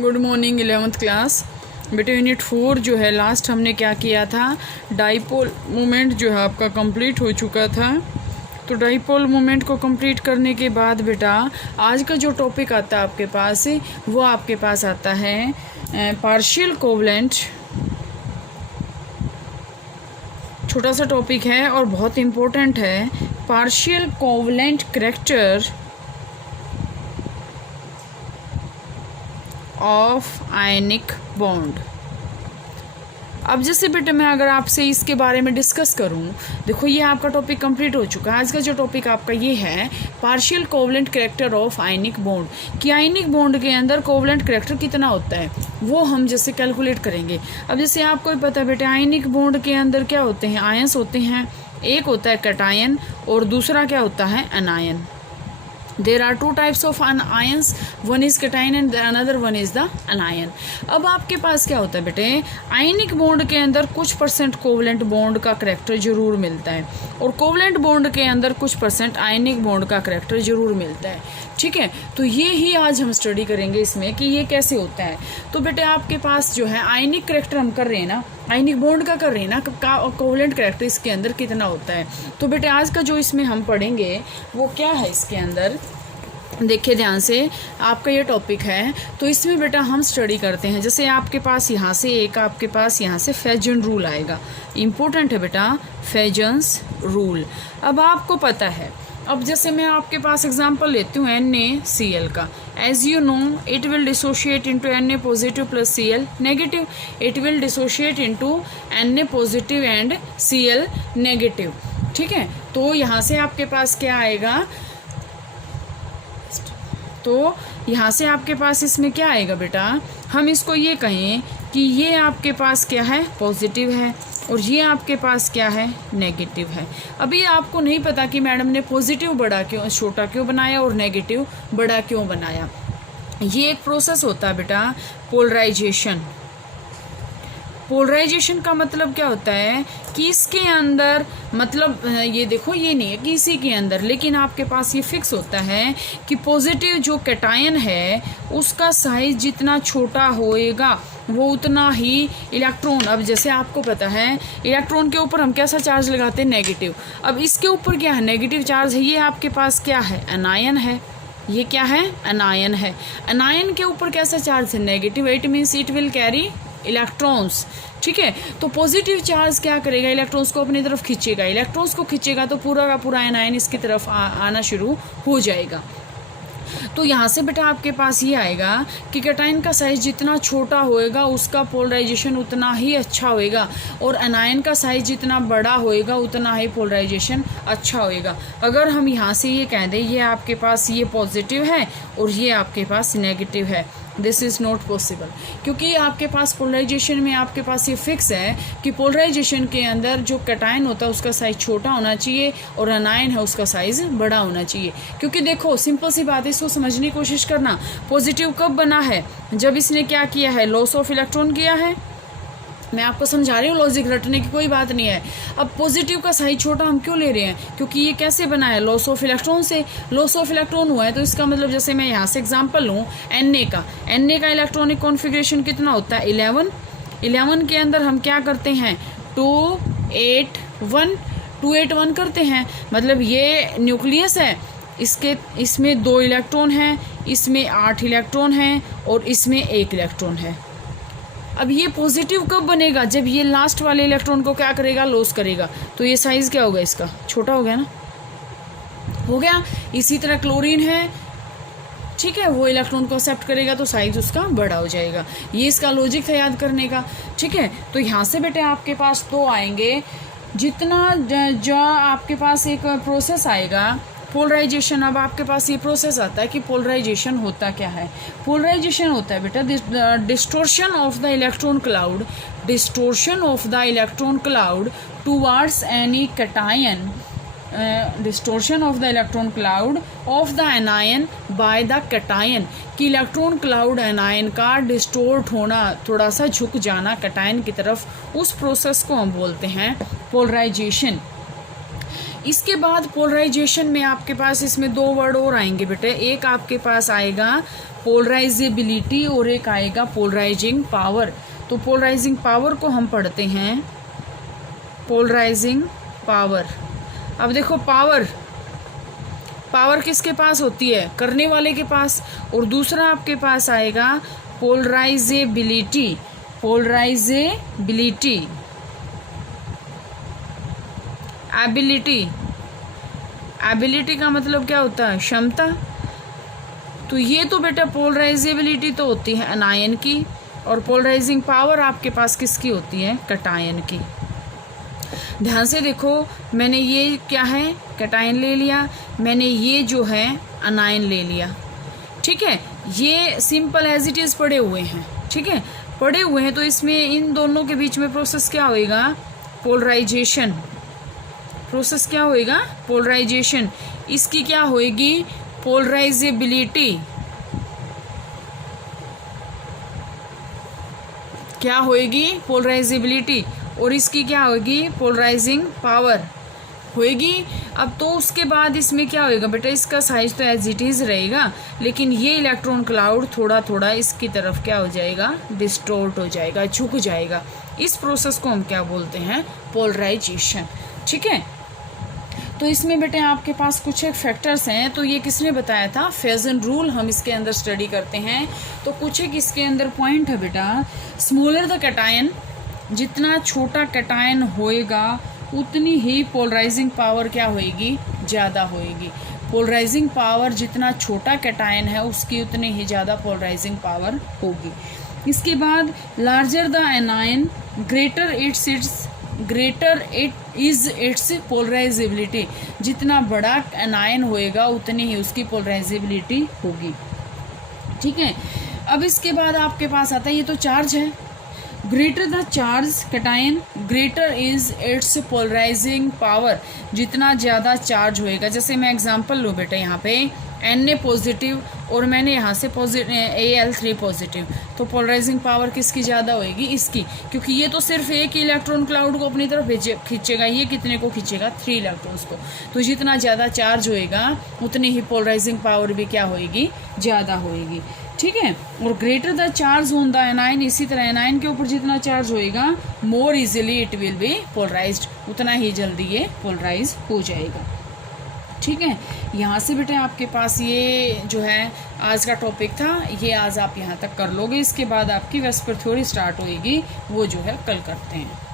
Good morning 11th class. बेटे unit 4 जो है लास्ट हमने क्या किया था, डाइपोल मोमेंट जो है आपका कंप्लीट हो चुका था। तो डाइपोल मोमेंट को कंप्लीट करने के बाद बेटा आज का जो टॉपिक आता है आपके पास वो आपके पास आता है पार्शियल कोवलेंट। छोटा सा टॉपिक है और बहुत इम्पोर्टेंट है। Partial covalent character of ionic bond. अब जैसे बेटे मैं अगर आपसे इसके बारे में डिस्कस करूं, देखो ये आपका टॉपिक कंप्लीट हो चुका है। आज का जो टॉपिक आपका ये है partial covalent character of ionic bond, कि आयनिक बॉन्ड के अंदर कोवलेंट करैक्टर कितना होता है वो हम जैसे कैलकुलेट करेंगे। अब जैसे आपको भी पता है बेटे आयनिक बॉन्ड के अंदर क्या होते हैं, आयंस होते हैं। एक होता है कैटायन और दूसरा क्या होता है, anion. There are two types of ions, one is cation and the another one is the anion। अब आपके पास क्या होता है बेटे, आयनिक बॉन्ड के अंदर कुछ परसेंट कोवलेंट बॉन्ड का करैक्टर जरूर मिलता है और कोवलेंट बॉन्ड के अंदर कुछ परसेंट आयनिक बॉन्ड का करैक्टर जरूर मिलता है। ठीक है, तो ये ही आज हम स्टडी करेंगे इसमें कि ये कैसे होता है। तो बेटे आपके पास जो है आयनिक करैक्टर हम कर रहे हैं ना, आयनिक बॉन्ड का कर रहे हैं ना, कोवलेंट करैक्टर इसके अंदर कितना होता है। तो बेटे आज का जो इसमें हम पढ़ेंगे वो क्या है, इसके अंदर देखिए ध्यान से, आपका ये टॉपिक है। तो इसमें बेटा हम स्टडी करते हैं, जैसे आपके पास यहाँ से एक आपके पास यहाँ से फेजन रूल आएगा। इम्पोर्टेंट है बेटा फेजन्स रूल। अब आपको पता है, अब जैसे मैं आपके पास एग्जांपल लेती हूँ NaCl का। As you know it will dissociate into Na positive plus Cl negative. It will dissociate into Na positive and Cl negative. ठीक है, तो यहाँ से आपके पास क्या आएगा, तो यहाँ से आपके पास इसमें क्या आएगा बेटा, हम इसको ये कहें कि ये आपके पास क्या है, पॉजिटिव है और ये आपके पास क्या है, नेगेटिव है। अभी आपको नहीं पता कि मैडम ने पॉजिटिव बड़ा क्यों, छोटा क्यों बनाया और नेगेटिव बड़ा क्यों बनाया। ये एक प्रोसेस होता है बेटा पोलराइजेशन। पोलराइजेशन का मतलब क्या होता है कि इसके अंदर, मतलब ये देखो ये नहीं है कि इसी के अंदर, लेकिन आपके पास ये फिक्स होता है कि पॉजिटिव जो कैटायन है उसका साइज जितना छोटा होएगा वो उतना ही इलेक्ट्रॉन, अब जैसे आपको पता है इलेक्ट्रॉन के ऊपर हम कैसा चार्ज लगाते हैं, नेगेटिव। अब इसके ऊपर क्या है, नेगेटिव चार्ज है। ये आपके पास क्या है, एनायन है। ये क्या है, एनायन है। एनायन के ऊपर कैसा चार्ज है, negative. It means it will carry electrons. ठीक है, तो पॉजिटिव चार्ज क्या करेगा, इलेक्ट्रॉन्स को अपनी तरफ खींचेगा। इलेक्ट्रॉन्स को खींचेगा तो पूरा का पूरा एनायन इसकी तरफ आना शुरू हो जाएगा। तो यहाँ से बेटा आपके पास ये आएगा कि कैटायन का साइज जितना छोटा होएगा उसका पोलराइजेशन उतना ही अच्छा होएगा और एनायन का साइज जितना बड़ा होएगा उतना ही पोलराइजेशन अच्छा होएगा। अगर हम यहाँ से ये कह दें ये आपके पास ये पॉजिटिव है और ये आपके पास नेगेटिव है, दिस इज़ नॉट पॉसिबल, क्योंकि आपके पास पोलराइजेशन में आपके पास ये फिक्स है कि पोलराइजेशन के अंदर जो कैटायन होता है उसका साइज छोटा होना चाहिए और एनायन है उसका साइज बड़ा होना चाहिए। क्योंकि देखो सिंपल सी बात है, इसको समझने की कोशिश करना। पॉजिटिव कब बना है, जब इसने क्या किया है, लॉस ऑफ इलेक्ट्रॉन किया है। मैं आपको समझा रही हूँ, लॉजिक रटने की कोई बात नहीं है। अब पॉजिटिव का साइज छोटा हम क्यों ले रहे हैं, क्योंकि ये कैसे बना है, लॉस ऑफ इलेक्ट्रॉन से। लॉस ऑफ इलेक्ट्रॉन हुआ है तो इसका मतलब, जैसे मैं यहाँ से एग्जांपल लूँ Na का इलेक्ट्रॉनिक कॉन्फ़िगरेशन कितना होता है, 11 के अंदर हम क्या करते हैं, 281 करते हैं। मतलब ये न्यूक्लियस है, इसमें 2 इलेक्ट्रॉन हैं, इसमें 8 इलेक्ट्रॉन हैं और इसमें 1 इलेक्ट्रॉन है। अब ये पॉजिटिव कब बनेगा, जब ये लास्ट वाले इलेक्ट्रॉन को क्या करेगा, लॉस करेगा। तो ये साइज क्या होगा, इसका छोटा हो गया ना, हो गया। इसी तरह क्लोरीन है, ठीक है, वो इलेक्ट्रॉन को एक्सेप्ट करेगा तो साइज उसका बड़ा हो जाएगा। ये इसका लॉजिक था याद करने का। ठीक है, तो यहाँ से बेटे आपके पास तो आएंगे, जितना जो आपके पास एक प्रोसेस आएगा पोलराइजेशन। अब आपके पास ये प्रोसेस आता है कि पोलराइजेशन होता क्या है। पोलराइजेशन होता है बेटा distortion of the electron cloud, distortion of the electron cloud towards any cation, distortion of the electron cloud of the anion by the cation, कि इलेक्ट्रॉन क्लाउड एनायन का डिस्टोर्ट होना, थोड़ा सा झुक जाना कैटायन की तरफ, उस प्रोसेस को हम बोलते हैं पोलराइजेशन। इसके बाद पोलराइजेशन में आपके पास इसमें 2 वर्ड और आएंगे बेटे। एक आपके पास आएगा पोलराइजेबिलिटी और एक आएगा पोलराइजिंग पावर। तो पोलराइजिंग पावर को हम पढ़ते हैं पोलराइजिंग पावर। अब देखो पावर किसके पास होती है? करने वाले के पास। और दूसरा आपके पास आएगा पोलराइजेबिलिटी। एबिलिटी का मतलब क्या होता है? क्षमता। तो ये तो बेटा पोलराइजेबिलिटी तो होती है अनायन की, और पोलराइजिंग पावर आपके पास किसकी होती है? कैटायन की। ध्यान से देखो, मैंने ये क्या है? कैटायन ले लिया, मैंने ये जो है अनायन ले लिया। ठीक है, ये सिंपल एज इट इज पड़े हुए हैं। ठीक है, पड़े हुए हैं तो इसमें इन दोनों के बीच में प्रोसेस क्या होएगा? पोलराइजेशन। प्रोसेस क्या होएगा? पोलराइजेशन। इसकी क्या होएगी? पोलराइजेबिलिटी। क्या होएगी? पोलराइजेबिलिटी। और इसकी क्या होगी? पोलराइजिंग पावर होएगी। अब तो उसके बाद इसमें क्या होएगा बेटा? इसका साइज तो एज इट इज रहेगा, लेकिन ये इलेक्ट्रॉन क्लाउड थोड़ा थोड़ा इसकी तरफ क्या हो जाएगा? डिस्टोर्ट हो जाएगा, झुक जाएगा। इस प्रोसेस को हम क्या बोलते हैं? पोलराइजेशन। ठीक है, तो इसमें बेटे आपके पास कुछ एक फैक्टर्स हैं। तो ये किसने बताया था? फेजन रूल हम इसके अंदर स्टडी करते हैं। तो कुछ एक इसके अंदर पॉइंट है बेटा। स्मॉलर द कैटायन, जितना छोटा कैटायन होएगा उतनी ही पोलराइजिंग पावर क्या होएगी? ज़्यादा होएगी। पोलराइजिंग पावर जितना छोटा कैटायन है उसकी उतनी ही ज़्यादा पोलराइजिंग पावर होगी। इसके बाद larger the anion greater it is it's polarisability. जितना बड़ा एनायन होएगा उतनी ही उसकी पोलराइजेबिलिटी होगी। ठीक है, अब इसके बाद आपके पास आता है, ये तो चार्ज है। Greater the charge cation greater is its polarising power. जितना ज़्यादा चार्ज होएगा, जैसे मैं एग्जांपल लूँ बेटा, यहाँ पे Na पॉजिटिव और मैंने यहाँ से Al3 पॉजिटिव, तो पोलराइजिंग पावर किसकी ज़्यादा होएगी? इसकी, क्योंकि ये तो सिर्फ एक ही इलेक्ट्रॉन क्लाउड को अपनी तरफ खींचेगा। ये कितने को खींचेगा? 3 इलेक्ट्रॉन्स को। तो जितना ज़्यादा चार्ज होएगा उतनी ही पोलराइजिंग पावर भी क्या होएगी? ज़्यादा होएगी। ठीक है, और greater the charge on the anion, इसी तरह एनायन के ऊपर जितना चार्ज होएगा more easily it will be polarised, उतना ही जल्दी ये पोलराइज हो जाएगा। ठीक है, यहाँ से बेटे आपके पास ये जो है आज का टॉपिक था, ये आज आप यहाँ तक कर लोगे। इसके बाद आपकी वेस्पर थ्योरी स्टार्ट होएगी, वो जो है कल करते हैं।